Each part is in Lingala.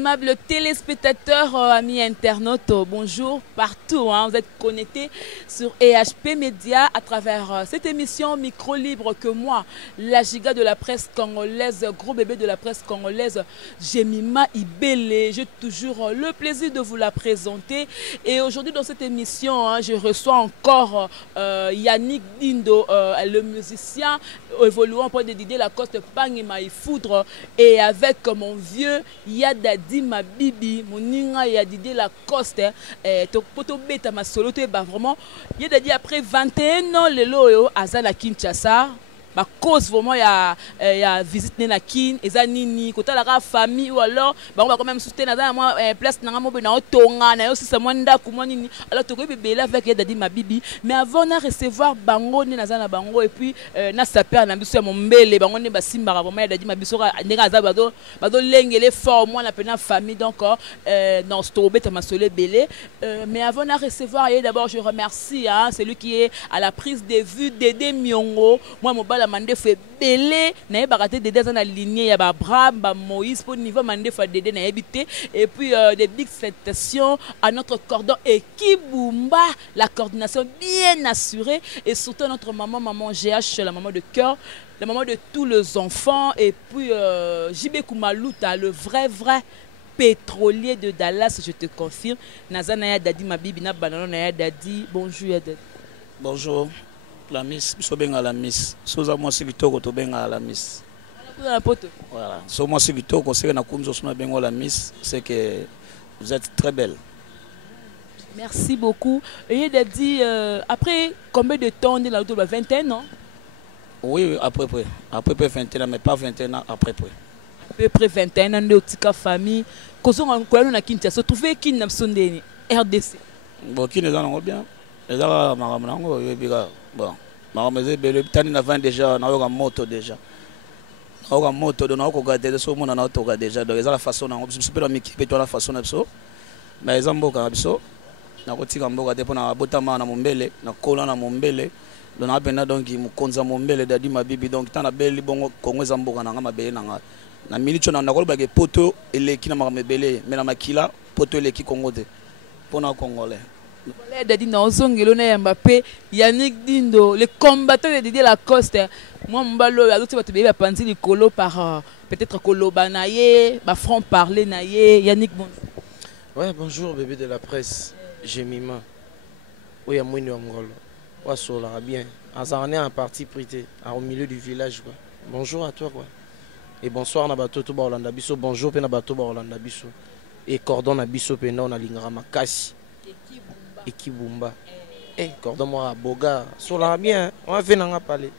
Aimables téléspectateurs, amis internautes, bonjour partout. Vous êtes connectés sur EHP Média à travers cette émission Micro Libre que moi, la giga de la presse congolaise, gros bébé de la presse congolaise, Jemima Ibele. J'ai toujours le plaisir de vous la présenter. Et aujourd'hui dans cette émission, je reçois encore Yannick Dindo, le musicien évoluant pour Didier Lacoste, Pangima Foudre, et avec mon vieux Yadadi Mabibi, mon ninga Yadidi Lacoste, poto beta ma solo, vraiment Yadadi après 21 ans le loyo azala Kinshasa. Ba cause vraiment ya visite na kin eza nini kota la famille ou alors ba on va quand même soutenir na moi place na mo na otonga na yo sisa mo ndako mo nini alors to ko bebela avec Yadadi Mabibi mais avant na recevoir bango ni na za na bango et puis na saper na biso ya mombele bango ne basimba vraiment Yadadi Mabiso ndeka za bado lengele fort moi na pena famille donc dans stobeta masole belé mais avant na recevoir d'abord je remercie celui qui est à la prise de vue Dédé Miongo moi mon la mande fait belé na baraté Dédé dans la lignée ya ba Abraham ba Moïse pour niveau mande fait Dédé na habité et puis des big salutations à notre cordon Ekibumba, la coordination bien assurée et surtout notre maman GH, la maman de cœur, la maman de tous les enfants et puis JB Koumalouta, le vrai pétrolier de Dallas, je te confirme. Nazana Dadi Mabibi na banana na Dadi. Bonjour Dadi. Bonjour. La miss, so benga la miss. Soza moi c'est kitoko to benga la miss. Voilà. So moi c'est kitoko c'est na kumzo sona benga la miss, c'est que vous êtes très belle. Merci beaucoup. Et Dadi après combien de temps on est là autour de 21 ans? Oui, après 21 ans mais pas 21 ans après près. À peu près 21 ans de tika famille. Kozo ngolo na Kinshasa, trouver kin na sondeni RDC. Bon kin est dans bien. Les gars maramnango yebika. Bon, mais le tani na vend déjà, na oka moto déjà. Na oka moto de na oka garder so mona na oka déjà. Donc eza la façon na biso pe la m'équipe toi la façon na biso. Mais eza mboka na biso. Na kotika mboka te pona botama na mombele, na kola na mombele. Donc na pena donc mukonza mombele Dadi Mabibi donc tana beli bongo Kongo eza mboka na ngama bele na nga. Na milicho na koloba ke poto eleki na makambele, mais na makila poto eleki Kongo te. Pona congolais. Dadi Naozongelo na Mbappé, Yannick Dindo, les combattants de Didier Lacoste. Moi, Mbalo, alors tu vas te bailler à Panzi les colo par peut-être Kolo Banaye, ba franc parler naye, Yannick bonjour. Ouais, bonjour bébé de la presse, Jemima. Oui, à Mouino Ngolo. Ouais, sola bien. Azarné en partie prité, au milieu du village quoi. Bonjour à toi quoi. Et bonsoir na bato to ba Olanda biso, bonjour pe na bato ba Olanda biso. Et cordon na biso pe na lingara makasi. Ekibumba. Eh, cordon moi boga, sola bien, on va venir en parler.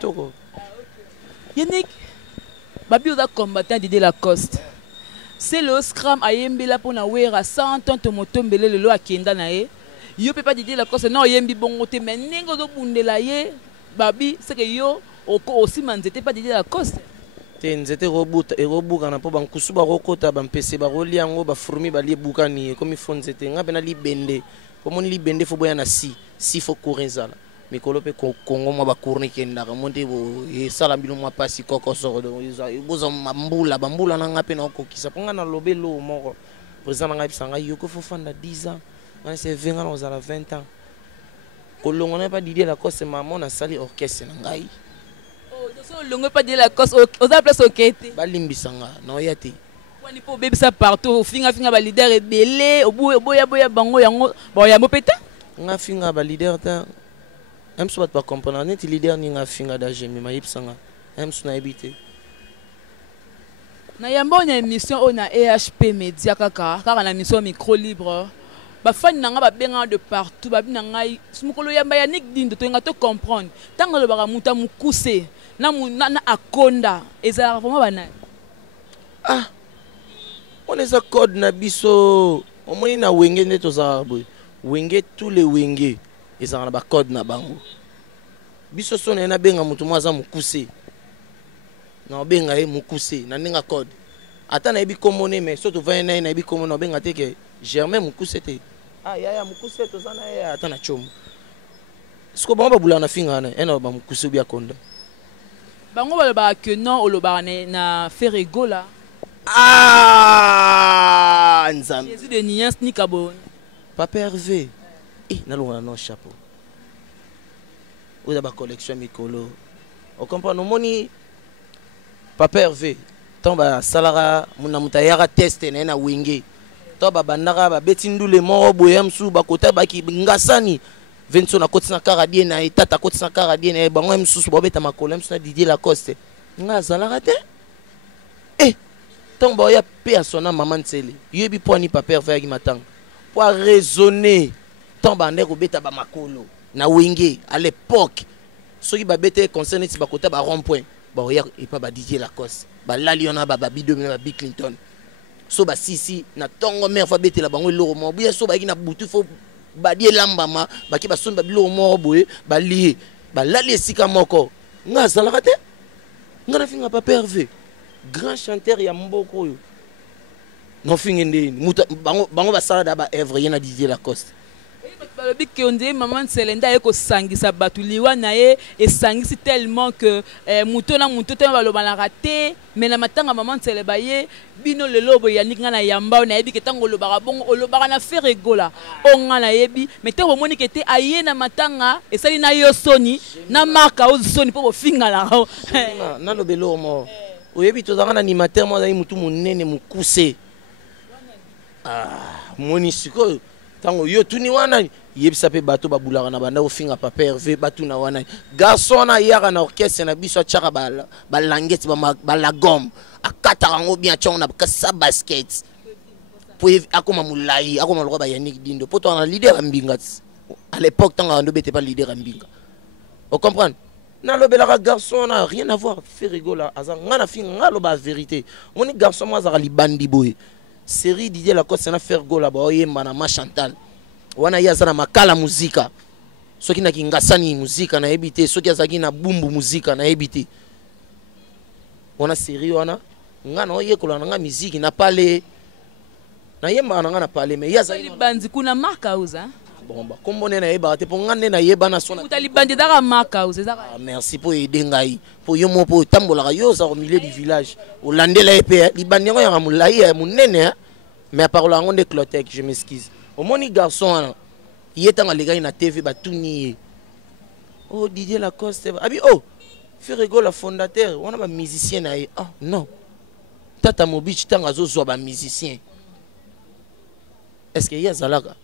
Toko. Yannick, Babi oza combattant Didier Lacoste. C'est le scram à Yembela pour na wera 100 ans to motombele le lo akenda na ye. Yo peut pas Didier Lacoste non Yembi bongote mais ningo do bundela ye. Babi c'est que yo aussi manzete pas Didier Lacoste. Te nzete robuta e robuka na po bankusu ba rokota ba mpese ba roli yango ba fourmi ba li bukani comme fo nzete ngabe na libende po moni libende fo boya na si fo courir mikolo pe Kongo mo ba courni kenda ka monte bo e sala bilo mo pasi koko soro do bozo mambula bambula na ngape na okokisa ponga na lobelo moko président nga bisanga yoko fo fanda 10 ans on c'est 20 ans aux 20 ans kolongo na pas Didier Lacoste maman na sali orchestre na ngai. Le ne pas dire la cause aux place au quête. Balimbisanga, non yati. On est pour bébé ça partout. Finga ba leader est belé. Au boya bango yango. Bon ya mopeta. Nga finga ba leader ta. Même si pas comprendre net leader ni nga finga da jemi ma yipsanga. Même si na habité. Na yamba on a émission on a EHP Média kaka na mission micro libre. Ba fan nanga ba benga de partout ba binanga smukolo yamba Yannick Dindo to nga to comprendre. Tango le bara muta mukuse. Na akonda ezala vraiment banal. Ah, on est à code na biso au moins na wenge neto za boy wenge tous les wenge ezala na ba code na bango biso sone na benga mutu mwaza mukuse na benga e mukuse na ninga code ata na ebi komone mais surtout 29 na ebi komone benga te ke Germain mukuse te ah ya mukuse to sana ya ata na chomo siko ba bula na finga na ena ba mukuse bi akonda bango ba que non o lo na Ferrego là Ah, Nzambe. Jésus de Nias ni Kabon. Papa Hervé. Nalonga non chapeau. Vous avez ma collection Mikolo. On comprend no moni. Papa Hervé. Tomba salara muna mutayara test na wenge. Toba bandaka ba betindule moro boyamsu bakota baki ngasani. Venso na koti na karadie na etata koti na karadie na bango msusu bobeta makolo msusu na Didier Lacoste. Nga salara te. Tomba ya pe asona maman Nsele. Yebi poni Papa Hervé ki matang. Pour raisonner. Tomba ndeko beta ba makolo na wenge à l'époque. Ceux qui babete concerne ti bakota ba rond-point. Ba oya et pas ba Didier Lacoste. Ba Laliona ba Bill Clinton. So ba sisi na tongo mère fa bete la bango loro mo. Buya so ba ki na butu fo ba die lambama ba ki ba son ba loro mo boye ba lié. Ba lali esika moko. Nga zalaka te. Nga na finga Papa Hervé. Grand chanteur ya mboko yo. Non fingende muta bango ba sala da ba Evre yena Didier Lacoste. Balobi que on dit maman Selenda eko sangisa batu liwa na ye et sangisi tellement que muto na muto te baloba na raté mais na matanga maman Seleba ye bino lelo bo ya ninga na yamba na yebi ke tango lobaka bongo olobaka na faire rigola onga na yebi mais te homoni ke te aye na matanga esali na yo soni na marka o soni po finga la na lobelo mo oyebi to zanga na animateur mo zali mutu munene mukuse moni siko tango yo tuni wana yebisa pe bato babulaka na banda ofinga Papa Hervé batu na wana garçon na yaka na orchestre na biso chaka ba langeti ba la gomme akata ngo bien chong na kasa basket pour akoma mulai akoma lokwa ba Yannick Dindo poto na leader ambinga à l'époque tango ando bete pas leader ambinga on comprend na lobelaka garçon na rien à voir fait rigola azanga na finga ngalo ba vérité moni garçon moi za libandi boy série Didier Lacoste na faire go là ba oyemba na ma Chantal wana yaza na makala muzika soki na kingasani muzika na ebité soki azaki na bumbu muzika na ebité wana série wana nga na oyekola na nga muziki na pale na yemba na nga na pale mais yaza libandi kuna marka uza bomba kombone na yeba te po ngane na yeba na sona utalibandi daka marka uza merci pour aider ngai pour yo mo pour tambola yo za au milieu du village olandela epé libandi ngo ya mulai ya munene mais parole en de Clotec je m'excuse au moni garçon il est en les gars na TV batuni oh Didier Lacoste abi oh fait rigolo la fondateur on a ba musicien na non tata mobich tanga zo zo ba musicien est-ce que y a zalaka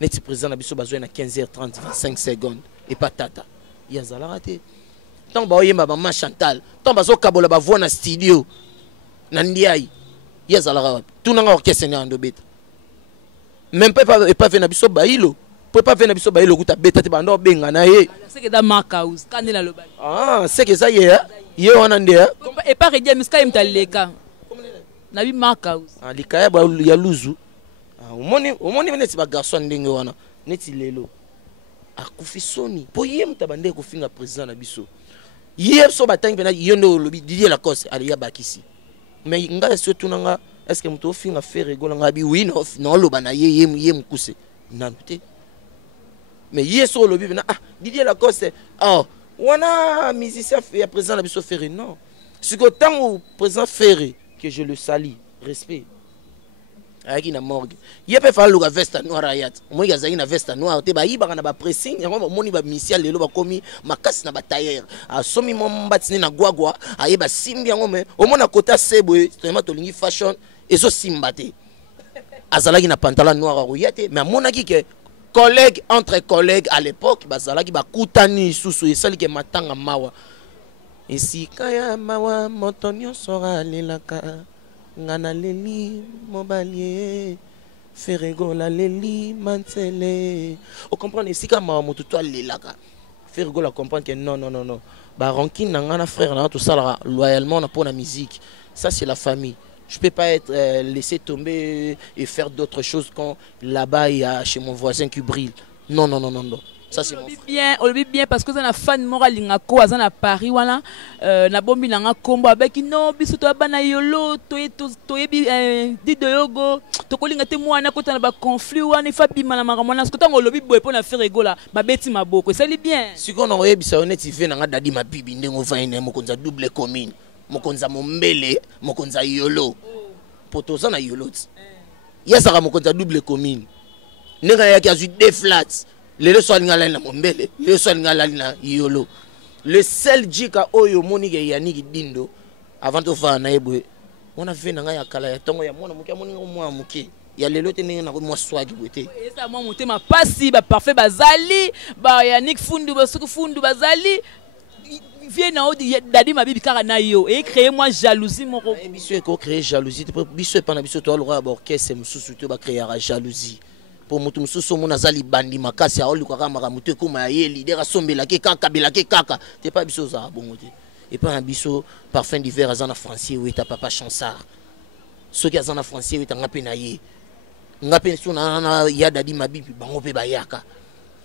net président na biso bazoi na 15h30 25 secondes et pas tata y a zalaka te tant ba oyemba ba ma Chantal tant bazo kabola ba voix na studio na ndiai y a zalaka tout na orchestre na ndo beta même pas venir biso bailo peut pas venir biso bailo kuta beta te bando benga na ye c'est que da marka us kanela loba c'est que ça ye wana ndia et pas redia miska imtaleka na bi marka us likaya ba ya luzu omoni neti ba garçon ndenge wana neti lelo akufi soni po ye mtabande kufinga président na biso ye so batangi pena yondo lobi Didier Lacoste ali ya bakisi mais nga surtout nanga est-ce que muto finga faire rigola ngabi oui non loba na ye mukuse nanute mais ye so lobi na Didier Lacoste wana musicien ya président la biso Ferré non c'est que tant président Ferré que je le salue respect ayaki na morgue ye pe fa luka veste noire ayat moi gazaki na veste noire te ba yibaka na ba pressing yango moni ba misial lelo ba komi makasi na ba tailleur asomi mo mbatini na gwagwa ayeba simbi yango me omona kota sebo tellement tolingi fashion ezo simba te azalaki na pantalon noir royate mais amonaki ke collègue entre collègues à l'époque bazalaki bakutani susu esali ke matanga mawa esika ya mawa motonio sora lelaka ngana leli mobalier Ferrego la leli mantele o comprendre esika mawa moto to lelaka Ferrego la comprendre que non ba rancune na ngana frère na tout ça loyalement na pour la musique ça c'est la famille. Je peux pas être laissé tomber et faire d'autres choses quand là-bas il y a chez mon voisin qui brille. Non. Ça c'est bien, on le vit bien parce que ça na fan moral ngako azana Paris wala na bombi na kombo avec non biso to bana yolo to yebi dido yogo to kolinga te mwana kota na ba conflit wana fa bima na makamona parce que tango lobi boy pour na faire rigola ba beti maboko ça li bien. Si qu'on aurait bisa honnête il fait na dadi mabibi ndengo vaine mokonza double commune mokonza mombele mokonza yolo potoza na yoloti ya saka mokonza double commune nenga ya ki deux flats le so alingala na mombele le so alingala na yolo le seul jika oyo monike Yannick Dindo avant de faire na ebwe on a fait na ya kala ya tongo ya mona muke moninga mwa muke ya lelo te ninga na mwa swagi bote esa mwa motema pasi ba parfait bazali ba Yannick Fundu basuku Fundu bazali vient na odi dadi mabibi kaka na yo et créer moi jalousie moko biso ko créer jalousie biso pa na biso to alora ba orchestre mususu to ba créer jalousie pour mutu mususu mona zali bandi makasi a oli kwa kama mutu ko ma ye leader asombela ke kaka bela ke kaka te pas biso za bongo te et pas un biso parfum d'hiver azana français ou ta papa chansard ceux qui azana français ou ta ngape na ye ngape so na ya dadi mabibi bango pe bayaka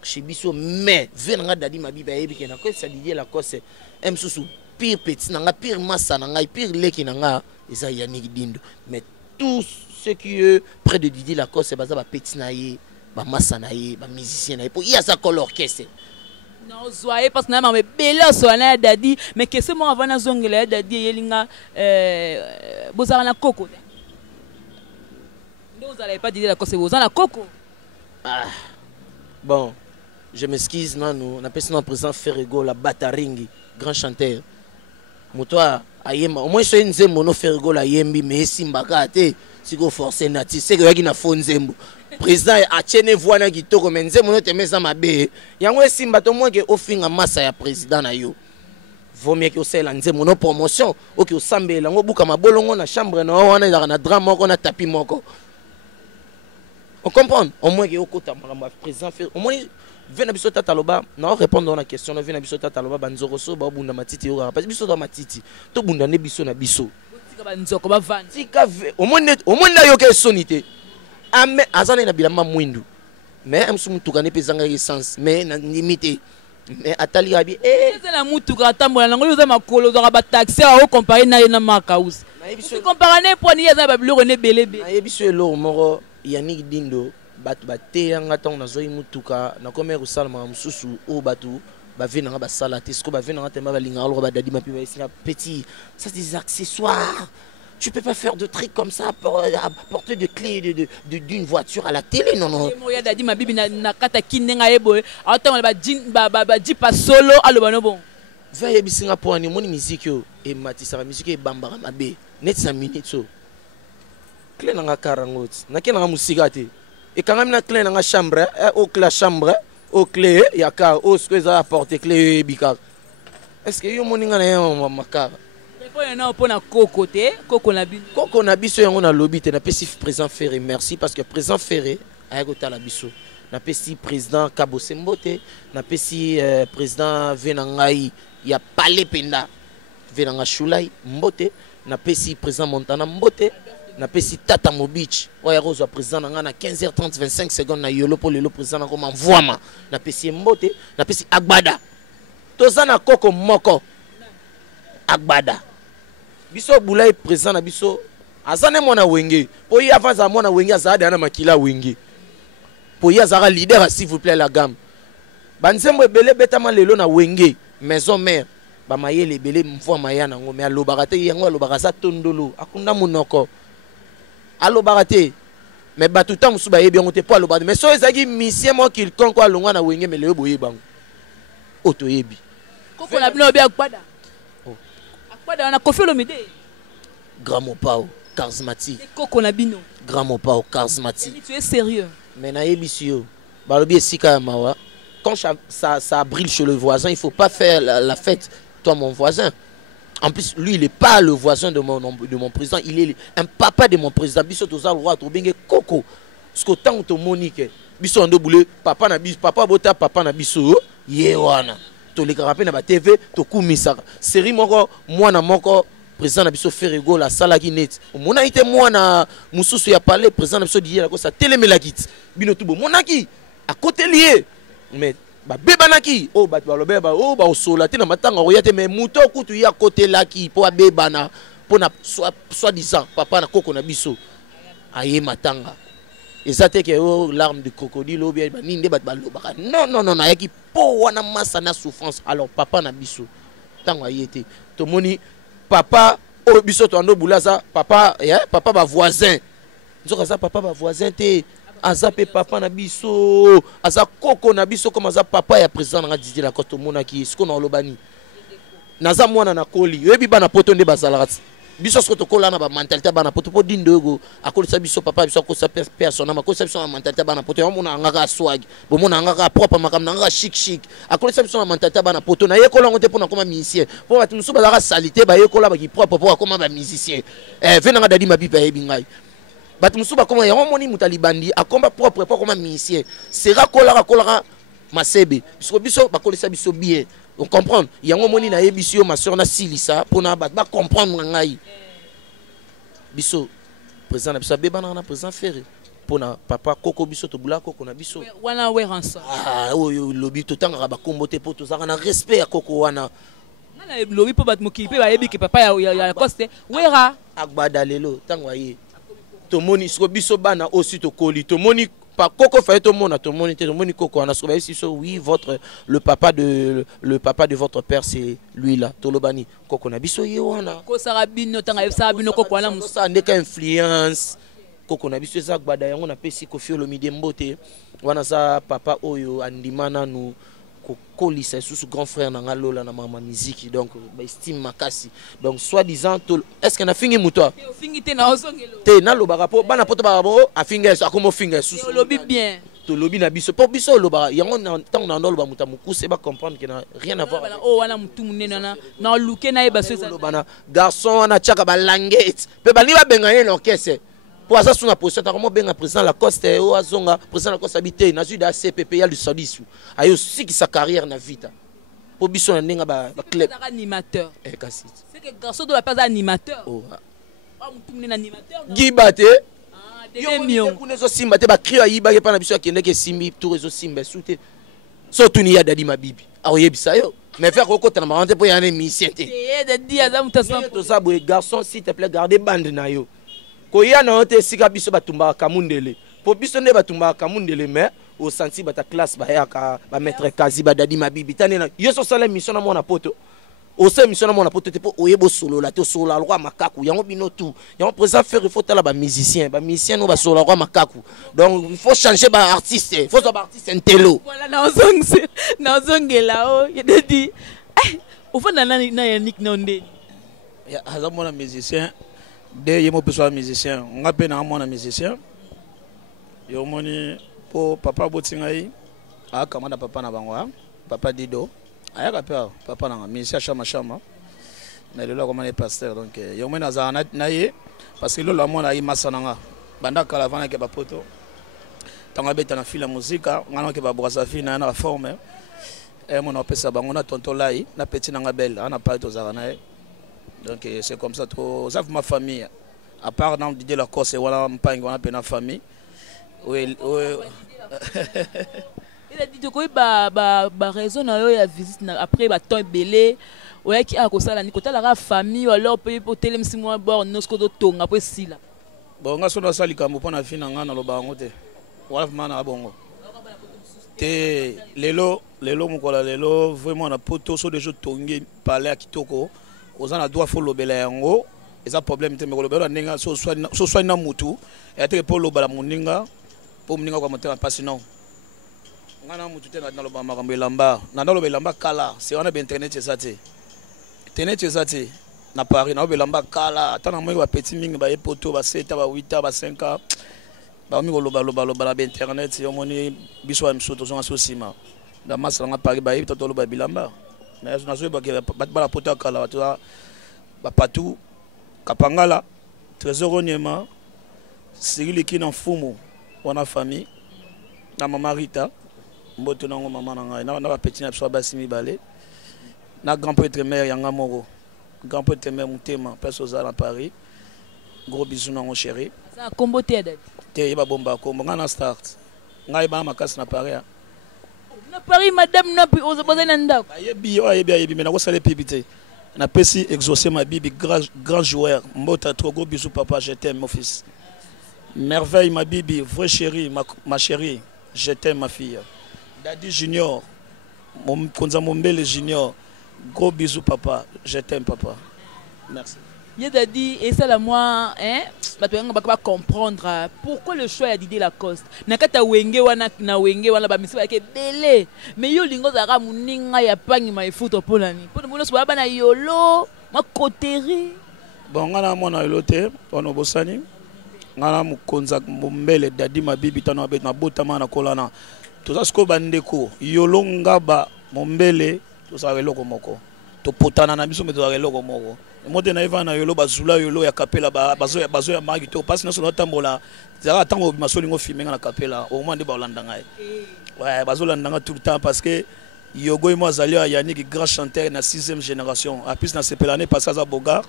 chez biso mais venanga dadi mabibi ayebi ke na ko ça Didier Lacoste M susu pire petit nanga pire massa nanga pire leki nanga eza Yannick Dindo mais tous ceux qui près de Didier Lacoste baza ba petit na ye ba massa na ye ba musicien na ye pour il y a ça col orchestre non zoye parce que na me bela so na dadi mais que c'est moi avant na zongela dadi yelinga bozala na koko ndo vous allez pas Didier Lacoste bozala na koko bon je m'excuse non on appelle ça président Ferrego la Bataringi grand chanteur motoa ayema au moins so nzembo no Ferrego la yembi mais simbaka te siko forcer nati c'est que yaki na fonzembo président a tiene voix na kitoko mais nzembo no temeza mabe yango simba to moins que ofinga massa ya président na yo vaut mieux que osela nzembo no promotion oki osambela ngo buka mabolongo na chambre na wana na drame moko na tapis moko on comprend au moins que okota maramba président fait au moins vena biso tata loba na répondre à la question na vena biso tata loba banzoko so ba bunda matiti yo parce biso do matiti to bunda ne biso na biso tika banzoko ba vandi tika au moins yo ke sonité ame azana na bilamba mwindu mais am sumu tukane pezanga essence mais na limité mais atali abi c'est la mutuka tambola nango yo za makolo za ba taxi a comparer na makausi si comparer pour ni za ba biloko ne belebe na yebiso elo moro Yannick Dindo batu bateyanga ntango nazoyi mutuka nakomera kosalama mosusu oyo batu bavenanga basala te siko bavenanga tema balingaka loko badadi mapi baesinga petit ça des accessoires tu peux pas faire de trucs comme ça porter de clés d'une voiture à la télé non non moya dadi mabibi na kata kinenga yeboye atango ba jipa solo aloba no bon va yebisinga po ani moni musique yo e matisaka musique e bambaka mabe net 5 minutes so clé nanga karangoti nakenanga musika te et quand même na clé na chambre au clé chambre au clé ya ka au ce que ça apporter clé bika est-ce que yo moninga na yo makara pour na pona koko te koko na biso yango na lobby te na pesi président Ferré merci parce que président Ferré a gota la biso na pesi président Kabose Mbote na pesi président Venangai ya Palais Penda Venanga Shulai Mbote na pesi président Montana Mbote na pesi Tata Mobich oya rozwa président nga na 15h30 25 secondes na yolo pour le président na koma mvoama na pesi Mbote na pesi Agbada tozana koko moko Agbada biso bulai président na biso azane mona wenge po yi avant za mona wenge azade na makila wenge po yi azara leader s'il vous plaît la gamme banzembo ebele betama lelo na wenge maison mère ba mayele ebele mvua mayana ngo me alobaka te yango alobaka sa tondolo akunda monoko alobaka te mais batu ta musu ba yebi ngo te po alobaka mais so ezaki mission mo quelconque alongwa na wenge me lelo boye bango oto yebi koko na bino bi Agbada Agbada na Koffi Olomide Grand Mopao charismatique koko na bino Grand Mopao charismatique tu es sérieux mais na yebi yo balobi esika ya mawa quand ça brille chez le voisin il faut pas faire la fête toi mon voisin en plus lui il est pas le voisin de mon président il est un papa de mon président biso toza roi to benge koko ce que tant to monique biso ando boule papa na biso papa bota papa na biso yewana to le rapé na ba TV to kumisa série moko mwana moko président na biso Ferrego la sala ki net mona ite mwana mususu ya parler président na biso Didier Lacoste telemela kit bino tubo monaki à côté lié mais ba bebanaki o ba balobe ba o ba osola te na matanga royate mais muto kutu ya côté laki po bebana po na soit disant papa na koko na biso aye matanga ezate ke o larme de crocodile o bien ninde bat balobaka non ayaki po wana massa na souffrance alors papa na biso tango ayete to moni papa o biso to ando bulaza papa papa ba voisin nzoka za papa ba voisin te aza pe papa na biso aza koko na biso comme aza papa ya président na Didier Lacoste mona ki siko na lobani naza mwana na koli yebi bana poto nde bazalaka biso siko to kola na ba mentalité bana poto po dindogo akolisa biso papa biso ko sa persona makolisa biso na mentalité bana poto ya mona ngaka swag bo mona ngaka propre makam ngaka chic akolisa biso na mentalité bana poto na ye kola ngote pona koma musicien po batu musu bazaka salité ba ye kola ba ki propre po koma ba musicien vena nga dadi mabipa yebi ngai batu musu ba koma ya moni mutalibandi akomba propre po koma musicien sera kola masebe biso bakolisa biso bien. On comprend. Il y a un moment où il ma soeur na silisa pour na ba comprendre ngai. Biso président na biso beba na président ferré pour na papa koko biso to bula koko na biso. Wana we ransa. Ah oyo lobi to tanga ba kombote po to za na respect ya koko wana. Na lobi po bat moki pe ba yebi ke papa ya Coste wera agbada lelo tanga ye. To moni so biso bana aussi to koli to moni pas Coco fait tout le monde, tout le monde était Coco. On a trouvé ici, oui, le papa de votre père, c'est lui là, Tolobani. Coco na biso yewana. Ko sarabino tanga sarabino Coco na musa. Ça n'est qu'influence. Coco na biso za gbada yango na pesi ko fiolo midembote. Wana za papa oyo andimana nu kolisa sous grand frère na ngalola na mama musique donc ba estime makasi donc soi-disant est-ce qu'on a fini muto fini te na osongelo te na loba rapport bana poto ba bo a finga akomo finga sous to lobi bien to lobi na biso pour biso loba yango na tant na loba muta mukuse ba comprendre que na rien à voir oh wana mutu munena na luke na eba so loba na garçon na chaka ba languette pe ba ni ba benga ye l'orchestre. Pour ça, sur la position, tu as comment bien président Lacoste, président Lacoste habité, na suis CPP, il y a le Sodis. Il y a aussi qui sa carrière na vite. Pour Bisson, il y a un club. Animateur. C'est que garçon doit pas animateur. Oh, animateur. Guy Baté. Ah, des millions. Pour les Simba, tu vas crier à Iba, il n'y a pas d'habitude qui est Simbi, tout réseau Simba, souté. Surtout, il y a Dadi Mabibi. Ah oui, ça y est. Mais faire quoi quand on a pour y aller mission. Garçon, s'il te plaît, gardez bande na yo. Koya na hote sika biso batumba kamundele po biso ne batumba kamundele mais au senti bata classe ba yaka ba maître kazi ba dadi mabibi tanena yo so sala mission na mona poto au se mission na mona poto te po oyebo solo la te solo la roi makaku yango bino tout yango président faire il faut tala ba musicien no ba solo la roi makaku donc il faut changer ba artiste il faut so ba artiste intello voilà na zongela o ye dit au fond na Yannick Nonde ya azamona musicien de yemo pessoa musicien nga pe na mwana musicien yo moni po papa botingai akamanda papa na bango papa Dido ayaka pe papa na musicien chama na lelo comme les pasteur donc yo moni azana na ye parce que lolo mona yi masananga banda kala vana ke bapoto tanga beta na fila muzika ngana ke babrasa fina na forme mona pesa bango na tonto lai na petit na ngabel ana pa to zana donc c'est comme ça tout ça ma famille à part dans Didier Lacoste et voilà mpang on a peine famille oui il a dit que ba raison na yo ya visite après ba temps belé ouais qui a ko sala ni kota la famille ou alors peut pour télé msi moi bord nosko do tonga après sila bon nga so na sali kambo pona fina nga na loba ngote wala mana bongo te lelo mukola lelo vraiment na poto so de jeux tongi parler à kitoko ozana doit faut lobela yango eza problème te me lobela ndinga so soit na mutu et te pour lobala muninga pour muninga kwa motema pas sinon ngana mutu te na loba makambo elamba na loba elamba kala c'est on a bien internet ezate internet ezate na Paris na loba elamba kala atana moi ba petit mingi ba epoto ba 7 ba 8 ba 5 ba mi loba na internet yo moni biso msoto zonga so sima da masanga Paris ba yito to loba bilamba na zo ba ke ba la pota kala ba patu kapangala trésor onyema sirili kina mfumu wana famille na mama Rita mboto nango mama nanga na ba petit na so ba simi balé na grand prêtre mère yanga moko grand prêtre mère mutema personne à Paris gros bisous nango chéri ça comboté date te ba bomba ko ngana start ngai ba makasi na Paris na Paris madame na pi ozoboza na ndako ayebi mais na ko sala pibité na pesi exaucer ma bibi grand joueur mbota trop gros bisous papa je t'aime mon fils merveille ma bibi vrai chérie ma chérie je t'aime ma fille Daddy Junior mon Konza Mombele Junior gros bisous papa je t'aime papa merci Il a dit, et ça la moi, hein, va comprendre pourquoi le choix a Didier Lacoste. Nakata wenge wana na wenge wana ba misi ke belé. Mais yo lingo zara muninga ya pangi ma foot polani. Pour nous soit bana yolo, ma coterie. Bon, ngana mona yolote, ono bosani. Ngana mukonza mbele dadi mabibi tano abet na botama na kolana. Toza sko bandeko, yolo ngaba mbele, toza reloko moko. To potana na biso meto reloko moko. Mote na eva na yolo bazula yolo ya kapela bazo ya magi to passe na so tambola zara tango masolingo filmer na kapela au moins de ba landanga ouais bazo landanga tout le temps parce que yogo mo azali ya Yannick grand chanteur na 6e génération a plus na sepelane parce que Bogar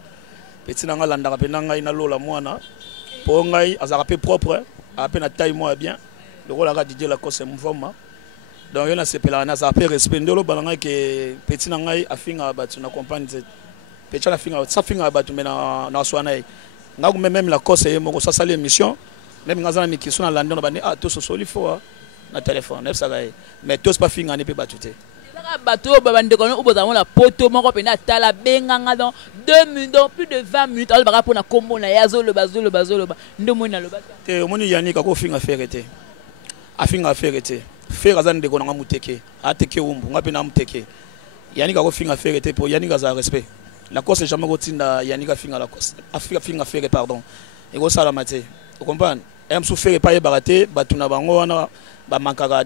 petit na landanga pe na ngai na lola mwana po ngai azara pe propre a pe na taille moi bien le rôle a Didier Lacoste mvoma donc yo na sepelane azara pe respect ndolo balanga ke petit na ngai afinga batu na compagnie Pecha la finga sa finga batu mena na swana nga même la cause est moko ça sali émission même nga zana mikiso na London ba ni ah to so soli fo na téléphone nef ça mais tous pas finga ni pe batute bateau babande kono uboza la poto moko pena tala benganga dans 2 minutes plus de 20 minutes alors ba pour na kombo na yazo le bazolo ndo mona lo bata te omoni Yannick ko finga ferete afinga ferete fer azana de konanga muteke ateke umbu nga pena muteke Yannick ko finga ferete pour Yannick za respect la cause est jamais rotinda Yannick finga la cause Afrika finga ferre pardon et go sala mate vous comprenez em sou ferre pas baraté batuna bango wana ba mankaka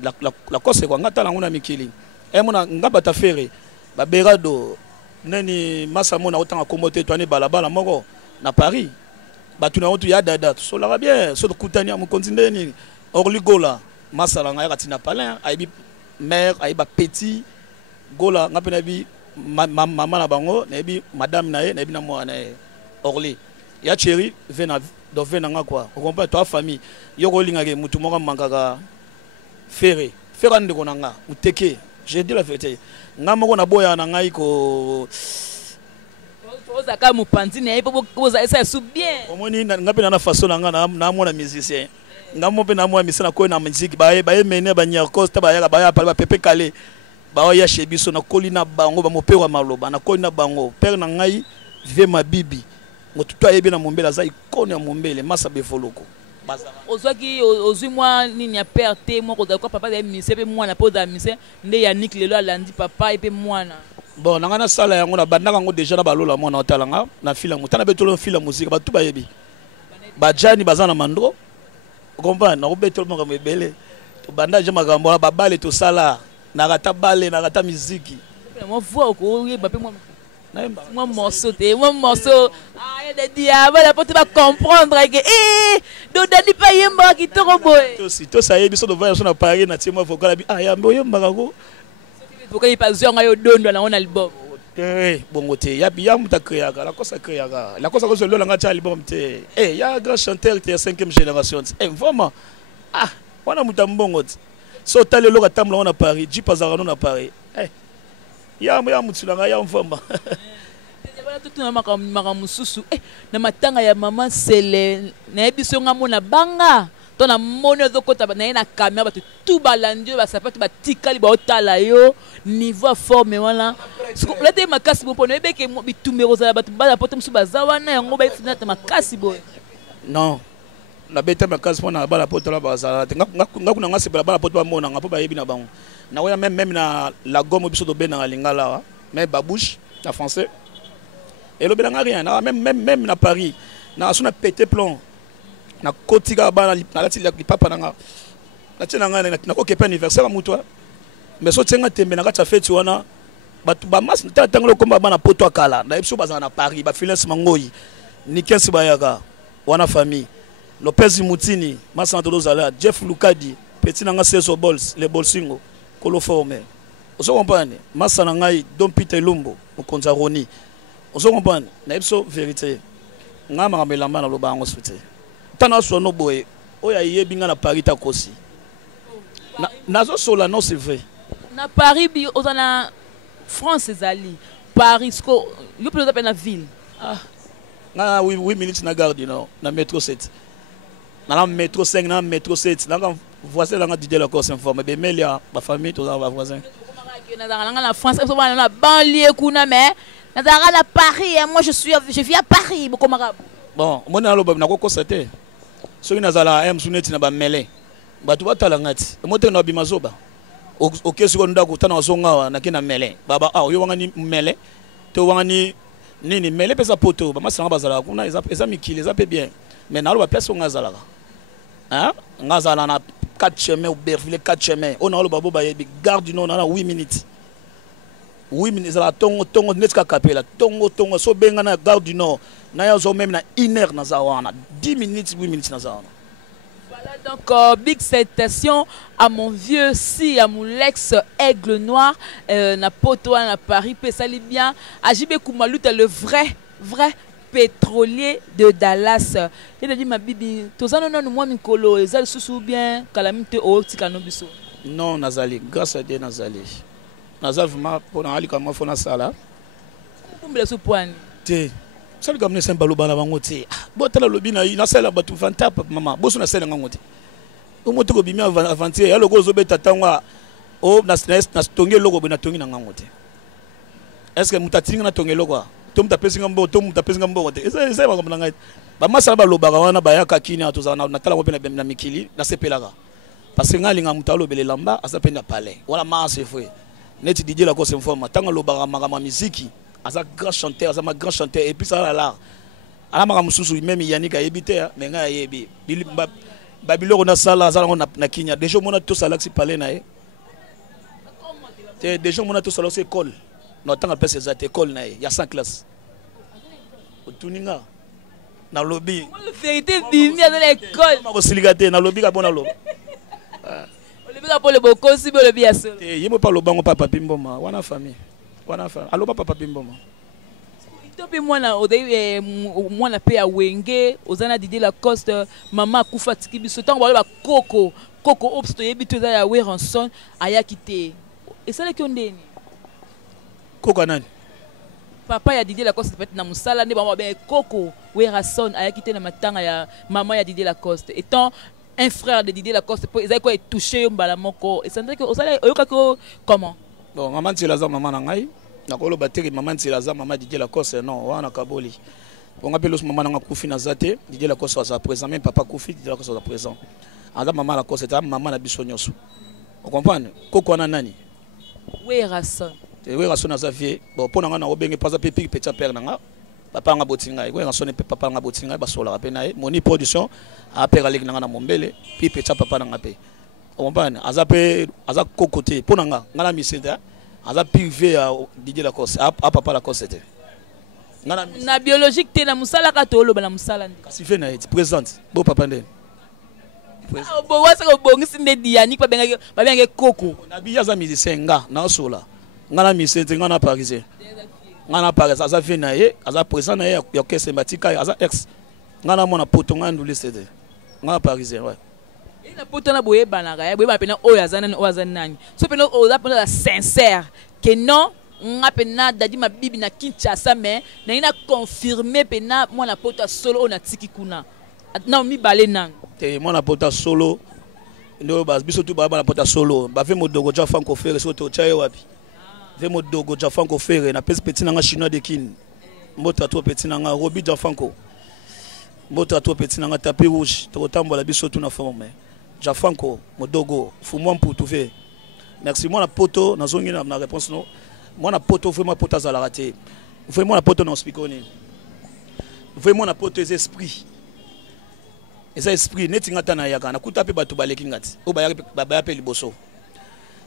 la cause ko ngata langu na mikili em na ngabata ferre ba berado nani masa mona otanga komote to ani balabala moko na Paris batuna otu ya dada so la bien so kutania mu continue ni orligola masa la ngaya katina palin aibi mère aiba petit gola ngapena bi maman na bango na bi madame na ye na bi na moi na orli ya chéri vena do vena nga quoi on comprend toi famille yoko linga ke mutu moko mankaka ferre ande ko nanga uteke j'ai dit la vérité nga moko na boya na ngai ko oza ka mupanzi na ipo oza esa su bien omoni nga pe na façon nga na mona musicien nga mo pe na moi misana ko na musique ba mene ba nya costa ba ya ba pepe kale ba ya shebiso na kolina bango ba mopewa maloba na kolina bango père na ngai ve mabibi motuto ayebi na mombela za ikone ya mombele masa befoloko ozwaki ozwi mwa nini ya père te moko za kwa papa ya mise pe mwana po da mise nde Yannick lelo alandi papa pe mwana bon nanga na sala yango na bandaka ngo déjà na balola mwana otalanga na fila mutana betolo fila musique ba tu bayebi ba jani bazana mandro comprendre na obetolo mo kamebele to bandaje makambo ba bale to sala na rata bale na rata musique moi vois ko yeba pe moi morceau ah ya de diable la pote va comprendre que do dani pa yemba ki to boy to ça yebi so do voyage na Paris na tiemo vocal bi ah ya mboyemba ko pourquoi il pas zonga yo dondo na on album bongo te ya bi ya muta créaka la cosa ko so lo nga cha album te ya grand chanteur te 5e génération vraiment ah wana muta mbongo so tale lo ka tamla na Paris ji pazarano na Paris ya mutulanga ya mvamba bana tutuna makamususu na matanga ya mama Sele na ebiso ngamona banga to na mono zokota na na kamera batu tout balandio ba sapatu batikali ba otala yo niveau forme wala lete makasi bo pona ebeke bitumero za batu bala poto musu bazawana yango ba ifina ta makasi bo non la beta makasi pona bala poto la bazala ngakuna ngase bala poto ba mona ngapo ba yebi na bango na oya même na la gomme biso do bena lingala mais babouche en français et le bena rien na même na Paris na sona pété plomb na kotika bana na lati la papa nanga na tena ngana na ko kepa anniversaire mutwa mais so tsenga tembe na kata fête wana batu ba mas ta tangolo komba bana poto akala na biso bazana na Paris ba finance mangoyi ni kesi bayaka wana famille Lopez Mutini Massa Tolozala Jeff Lukadi petit nanga Seso Balls les Bolsingo Kolo formé oso comprendre Massa ngai Don Peter Lumbo mokonza Roni oso comprendre na biso vérité ngama kamelamba na lobango soute tana so no boy oya yebinga na Paris ta kosi nazo sola non c'est vrai na Paris bi ozana France ezali Paris ko yo peut être na ville na 8 minutes na garde non na métro 7 na métro 5 na métro 7 na voisin la Didier Lacoste informé be melia ba famille to ba voisin na France so na banlieue kuna mais Nazara à Paris, moi je vis à Paris, beaucoup marabout. Bon, moi na loba na ko constater. Soki nazala am suneti na ba mele. Batu batala ngati. Mote na bimazoba. O kesu ko ndako tana zonga na kina mele. Baba yo wanga ni mele. To wanga ni nini mele pesa poto. Ba masanga bazala kuna eza mikili eza pe bien. Mais na loba place ngazala. Hein? Ngazala na 4 chemins ou Berville 4 chemins. On a loba boba yebi garde du nord na 8 minutes. 8 minutes la tongo neska kapela tongo so benga na garde du nord na ya zo même na 1 heure na zawana 10 minutes 8 minutes na zawana. Voilà donc big citation à mon vieux si à mon l'ex aigle noir na poto na Paris pe sali bien Ajibe Koumalou le vrai pétrolier de Dallas. Il a dit ma bibi tozana non moi mikolo ezal susu bien calamité o tikano biso. Non nazali grâce à Dieu nazali. Nazal vraiment pour na ali comme fona sala. Kumbela so poani. Te. Sali comme ne sembalo bana bango te. Botala lobi na sala batu vanta mama. Boso na sala ngango te. O moto ko bimi avantier ya logo zo beta tangwa o na tongi logo na tongi na ngango te. Est-ce que mutatinga na tongi logo? Tom tapesinga mbo tom tapesinga mbo te. Eza ba komna ngai. Ba masala ba lobaka wana ba ya kakini atoza na tala ko pe na mikili na sepelaka. Parce que ngalinga mutalo bele lamba asapenda pale. Wala ma se foi. Neti Didier la cause informe tant le barama musique asa grand chanteur asa ma grand chanteur et puis ça là ala maka mususu même Yannick a ebité mais nga yebi babiloko na sala asa na kinya déjà mona to sala qui parler na e déjà mona to sala c'est école no tant appelle ces école na e ya 100 classes tuninga na lobby la vérité bimi à l'école ma ko siligate na lobby ka bona lo pour le boko si le bien seul. Il me parle au bango papa Pimboma, wana famille. Allo papa Pimboma. Topi mwana odai mwana pe ya wenge ozana Didier Lacoste mama kufa tiki biso tango ba koko obsto yebi to ya Weranson aya kite. Et ça le kondeni. Koko nani? Papa ya Didier Lacoste peut-être na musala ne ba ben koko Weranson aya kite na matanga ya maman ya Didier Lacoste. Étant un frère de Didier Lacoste, ils ont touché Mbalamoko. Et c'est vrai que comment? Bon, maman Tilaza, maman Nangai, nakolo bateri maman Tilaza, maman Didier Lacoste, non, wana kaboli. On appelle le maman Nanga Koufi Nazate, Didier Lacoste soit présent, même papa Koufi, Didier Lacoste soit présent. Anda maman Lacoste, c'est maman na bisonyosu. Vous comprenez? Koko na nani? Weranson. Weranson Nazavie, bon, pour nanga na obenge pas pépi petit père nanga. Papa nga botinga iko nga sonne papa nga botinga ba sola rapena moni production a pera leg nga na mombele puis pecha papa nga pe ombana aza kokote pona nga na miseda aza privé à Didier Lacoste a papa Lacoste te na biologique te na musala ka tolo bana musala ndi kasi fe na et présente bo papa ndene bo wasa ko bongisi nde diani pa benga koko na biya za musicien nga na sola nga na misede nga na parisien ngana paris aza ve na ye aza présent na ye ya kese matika aza ex ngana mona poto ngana lisede ngana parisien ouais ina poto na boye banaka ya boye ba pena oyo azana o azana so pena o za pena sincère que non nga pena dadi mabibi na Kinshasa mais na ina confirmer pena mona poto solo na tiki kuna na mi balé nang te mona poto solo ndo bas biso tu ba na poto solo ba ve modogo ja fanko fere so to chaye wapi Vemo dogo Jafanko Ferre na pesi petit nanga chinois de kin. Mbota to petit nanga Robi Jafanko. Mbota to petit nanga tapis rouge. To tambola biso tu na forme. Jafanko modogo fumwa mputu fe. Merci moi na poto na zongi na réponse no. Moi na poto vraiment poto za la raté. Vraiment na poto na spikoni. Vraiment na poto les esprits. Les esprits netinga tana yaka na kutape batu baleki ngati. O ba ya pe liboso.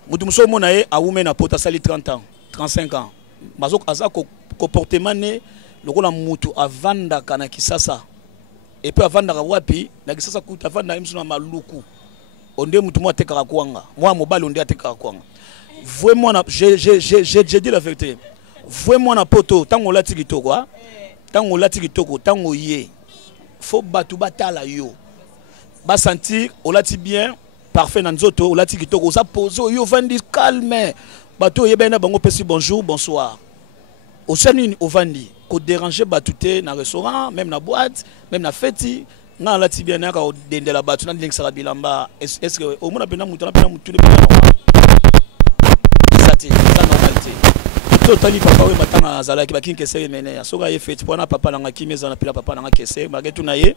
Mutu muso mona ye a women na pota sali 30 ans, 35 ans. Bazok aza comportement ne lokola mutu avanda kana kisasa. Et puis avanda wapi na kisasa kuta avanda imsuna maluku. Onde mutu mo ateka kwanga. Moi mobali onde ateka kwanga. Vraiment na j'ai dit la vérité. Vraiment na poto tango lati kitoko ha. Tango lati kitoko tango ye. Faut batu batala yo. Ba sentir olati bien parfait nanzoto ou la tikitoko ça pose yo vandi calme bato yebena bango pesi bonjour bonsoir au sani au vandi ko déranger batute na restaurant même na boîte même na fête na la tibia na ka dendela batu na ndingisa bilamba est-ce que au mona pena mutu na pena mutu le pena ça normalité totali papa oyo matanga azalaki bakingi kese mene soka ye feti pona papa nanga kimeza na pila papa nanga kese bagetu na ye